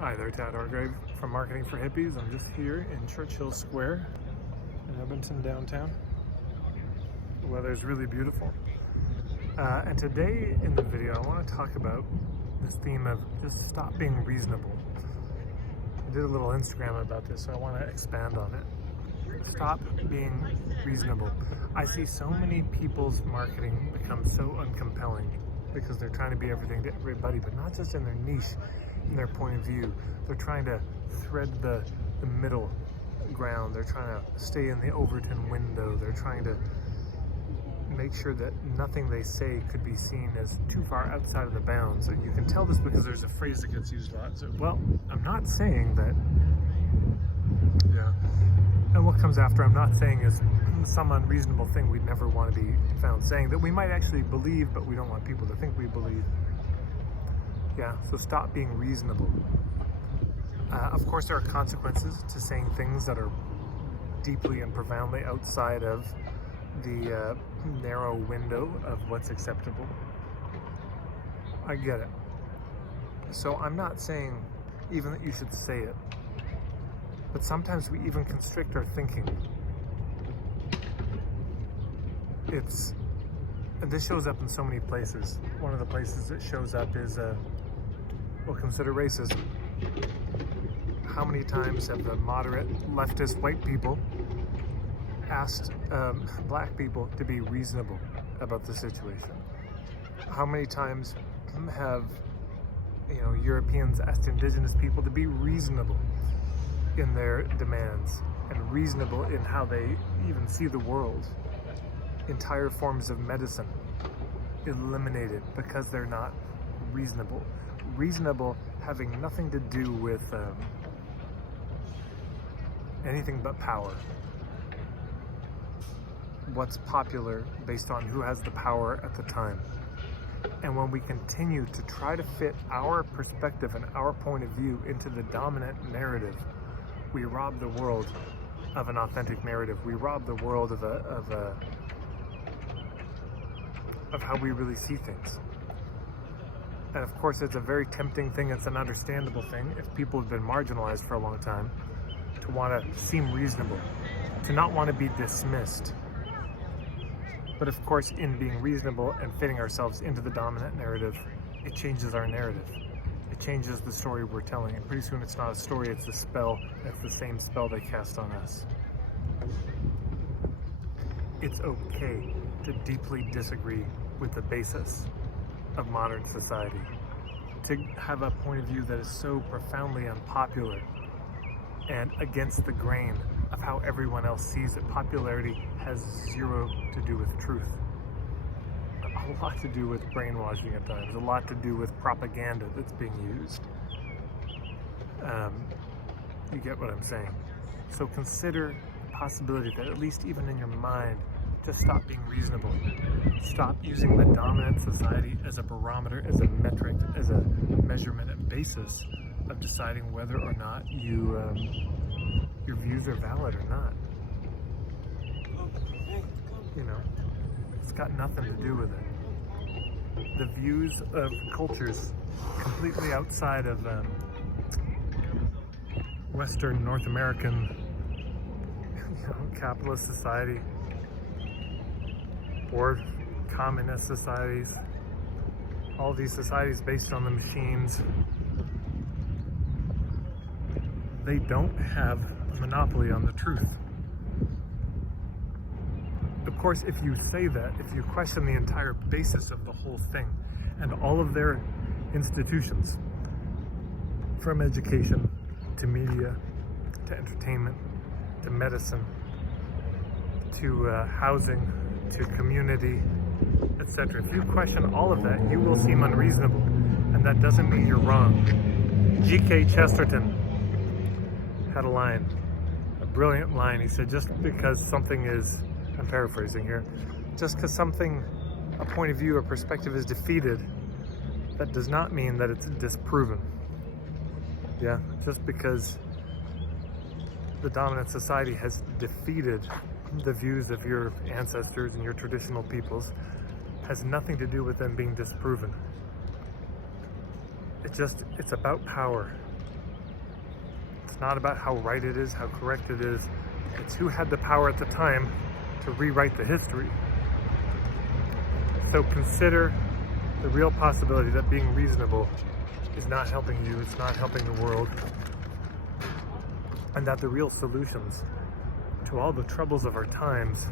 Hi there, Tad Hargrave from Marketing for Hippies. I'm just here in Churchill Square in Edmonton downtown. The weather is really beautiful. And today in the video, I want to talk about this theme of just stop being reasonable. I did a little Instagram about this, so I want to expand on it. Stop being reasonable. I see so many people's marketing become so uncompelling because they're trying to be everything to everybody, but not just in their niche, in their point of view. They're trying to thread the middle ground. They're trying to stay in the Overton window. They're trying to make sure that nothing they say could be seen as too far outside of the bounds. And you can tell this because there's a phrase that gets used a lot. So, well, I'm not saying that, and what comes after I'm not saying is some unreasonable thing we'd never want to be found saying, that we might actually believe, but we don't want people to think we believe. Yeah, so stop being reasonable. Of course, there are consequences to saying things that are deeply and profoundly outside of the narrow window of what's acceptable. I get it. So I'm not saying even that you should say it, but sometimes we even constrict our thinking. This shows up in so many places. One of the places that shows up is we'll consider racism. How many times have the moderate leftist white people asked black people to be reasonable about the situation? How many times have Europeans asked indigenous people to be reasonable in their demands and reasonable in how they even see the world? Entire forms of medicine eliminated because they're not reasonable. Reasonable having nothing to do with anything but power. What's popular based on who has the power at the time. And when we continue to try to fit our perspective and our point of view into the dominant narrative, we rob the world of an authentic narrative. We rob the world of how we really see things. And of course, it's a very tempting thing, it's an understandable thing if people have been marginalized for a long time, to want to seem reasonable, to not want to be dismissed. But of course, in being reasonable and fitting ourselves into the dominant narrative, it changes our narrative. It changes the story we're telling. And pretty soon it's not a story, it's a spell. It's the same spell they cast on us. It's okay to deeply disagree with the basis of modern society, to have a point of view that is so profoundly unpopular and against the grain of how everyone else sees it. Popularity has zero to do with truth. A lot to do with brainwashing at times, a lot to do with propaganda that's being used. You get what I'm saying? So consider the possibility that at least even in your mind, just stop being reasonable. Stop using the dominant society as a barometer, as a metric, as a measurement and basis of deciding whether or not your views are valid or not. It's got nothing to do with it. The views of cultures completely outside of Western North American capitalist society or communist societies, all these societies based on the machines, they don't have a monopoly on the truth. Of course, if you say that, if you question the entire basis of the whole thing and all of their institutions, from education to media to entertainment to medicine to housing to community, etc. If you question all of that, you will seem unreasonable, and that doesn't mean you're wrong. G.K. Chesterton had a line, a brilliant line. He said, just because something is, I'm paraphrasing here, just because something, a point of view or perspective is defeated, that does not mean that it's disproven. Yeah, just because the dominant society has defeated the views of your ancestors and your traditional peoples has nothing to do with them being disproven. It's about power. It's not about how right it is, how correct it is. It's who had the power at the time to rewrite the history. So consider the real possibility that being reasonable is not helping you, it's not helping the world, and that the real solutions to all the troubles of our times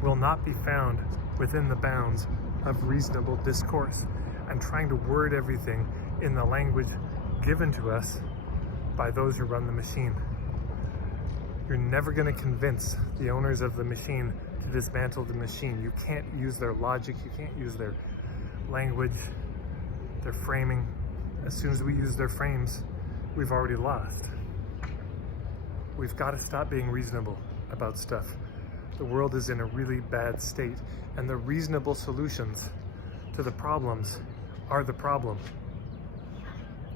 will not be found within the bounds of reasonable discourse and trying to word everything in the language given to us by those who run the machine. You're never going to convince the owners of the machine to dismantle the machine. You can't use their logic, you can't use their language, their framing. As soon as we use their frames, we've already lost. We've got to stop being reasonable about stuff. The world is in a really bad state, and the reasonable solutions to the problems are the problem.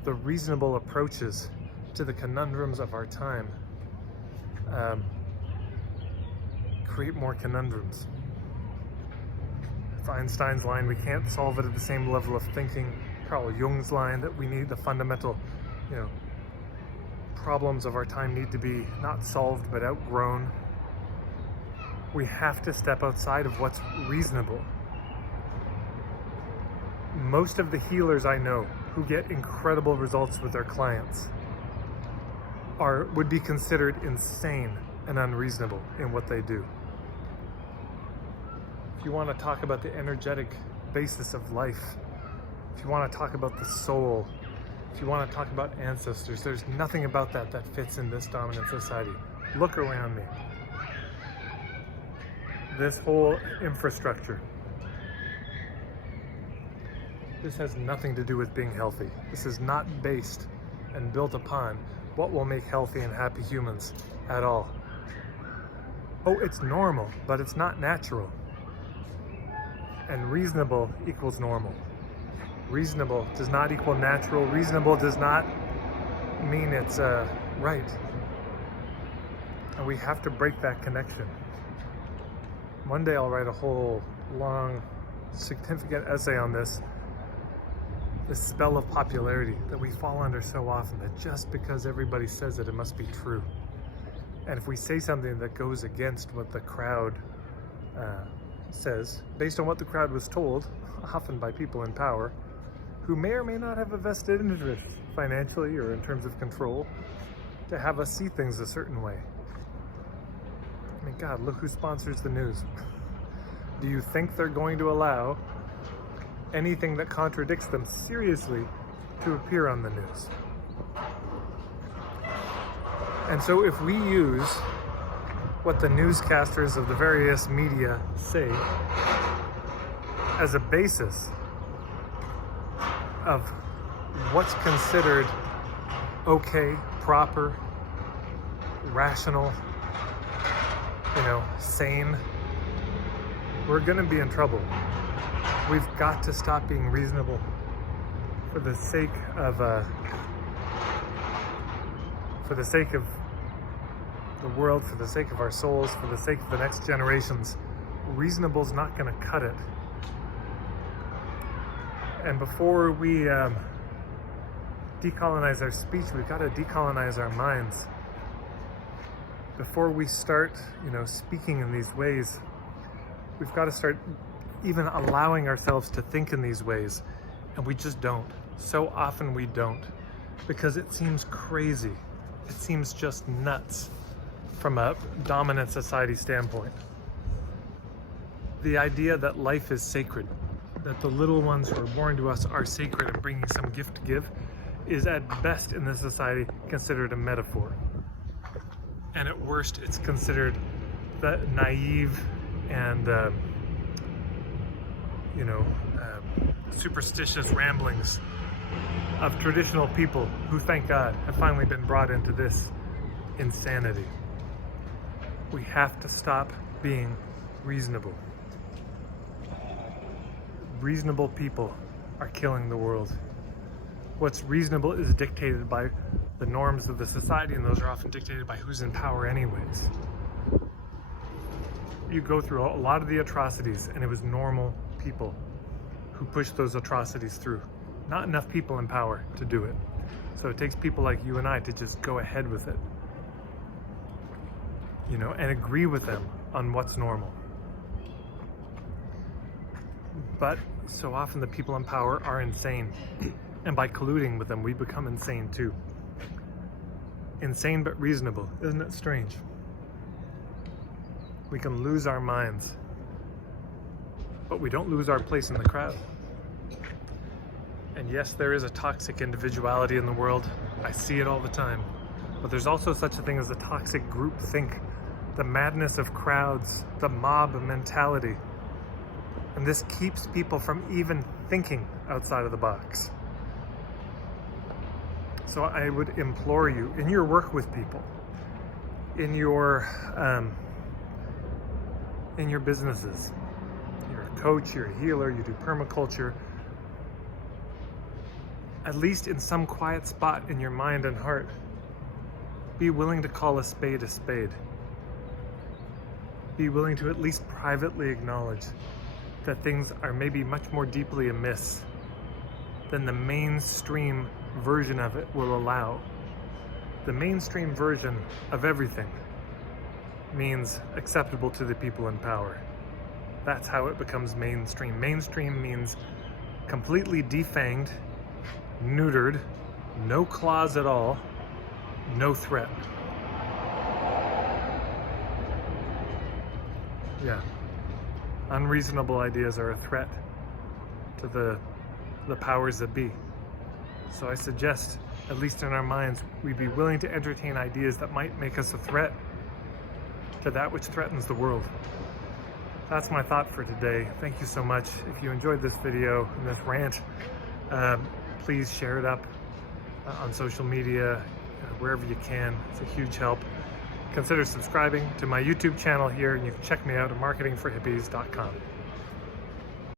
The reasonable approaches to the conundrums of our time create more conundrums. Einstein's line, we can't solve it at the same level of thinking. Carl Jung's line that we need the fundamental, problems of our time need to be not solved but outgrown. We have to step outside of what's reasonable. Most of the healers I know who get incredible results with their clients would be considered insane and unreasonable in what they do. If you want to talk about the energetic basis of life, if you want to talk about the soul, if you want to talk about ancestors, there's nothing about that that fits in this dominant society. Look around me. This whole infrastructure, this has nothing to do with being healthy. This is not based and built upon what will make healthy and happy humans at all. Oh, it's normal, but it's not natural. And reasonable equals normal. Reasonable does not equal natural. Reasonable does not mean it's right. And we have to break that connection. One day I'll write a whole long, significant essay on this spell of popularity that we fall under so often, that just because everybody says it, it must be true. And if we say something that goes against what the crowd says, based on what the crowd was told, often by people in power, who may or may not have a vested interest financially or in terms of control, to have us see things a certain way. I mean, God, look who sponsors the news. Do you think they're going to allow anything that contradicts them seriously to appear on the news? And so if we use what the newscasters of the various media say as a basis of what's considered okay, proper, rational, sane, we're gonna be in trouble. We've got to stop being reasonable for the sake of the world, for the sake of our souls, for the sake of the next generations. Reasonable's not gonna cut it. And before we decolonize our speech, we've got to decolonize our minds. Before we start, speaking in these ways, we've got to start even allowing ourselves to think in these ways. And we just don't. So often we don't, because it seems crazy. It seems just nuts from a dominant society standpoint. The idea that life is sacred, that the little ones who are born to us are sacred and bringing some gift to give, is at best in this society considered a metaphor. And at worst, it's considered the naive and superstitious ramblings of traditional people who, thank God, have finally been brought into this insanity. We have to stop being reasonable. Reasonable people are killing the world. What's reasonable is dictated by the norms of the society, and those are often dictated by who's in power anyways. You go through a lot of the atrocities, and it was normal people who pushed those atrocities through. Not enough people in power to do it. So it takes people like you and I to just go ahead with it, you know, and agree with them on what's normal. But so often the people in power are insane, and by colluding with them, we become insane too. Insane but reasonable, isn't it strange? We can lose our minds, but we don't lose our place in the crowd. And yes, there is a toxic individuality in the world. I see it all the time. But there's also such a thing as the toxic group think, the madness of crowds, the mob mentality. And this keeps people from even thinking outside of the box. So I would implore you, in your work with people, in your businesses, you're a coach, you're a healer, you do permaculture, at least in some quiet spot in your mind and heart, be willing to call a spade a spade. Be willing to at least privately acknowledge that things are maybe much more deeply amiss than the mainstream version of it will allow. The mainstream version of everything means acceptable to the people in power. That's how it becomes mainstream. Mainstream means completely defanged, neutered, no claws at all, no threat. Yeah. Unreasonable ideas are a threat to the powers that be. So I suggest, at least in our minds, we be willing to entertain ideas that might make us a threat to that which threatens the world. That's my thought for today. Thank you so much. If you enjoyed this video and this rant, please share it up on social media, wherever you can. It's a huge help. Consider subscribing to my YouTube channel here, and you can check me out at marketingforhippies.com.